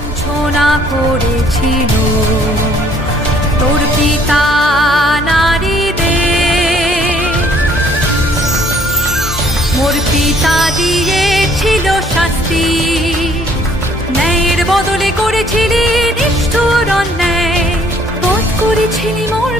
লাঞ্ছনা করেছিল তোর পিতা নারীদের। মোর পিতা দিয়েছিল শাস্তি, ন্যায়ের বদলে করেছিলি নিষ্ঠুর অন্যায়। বধ করেছিলি মোর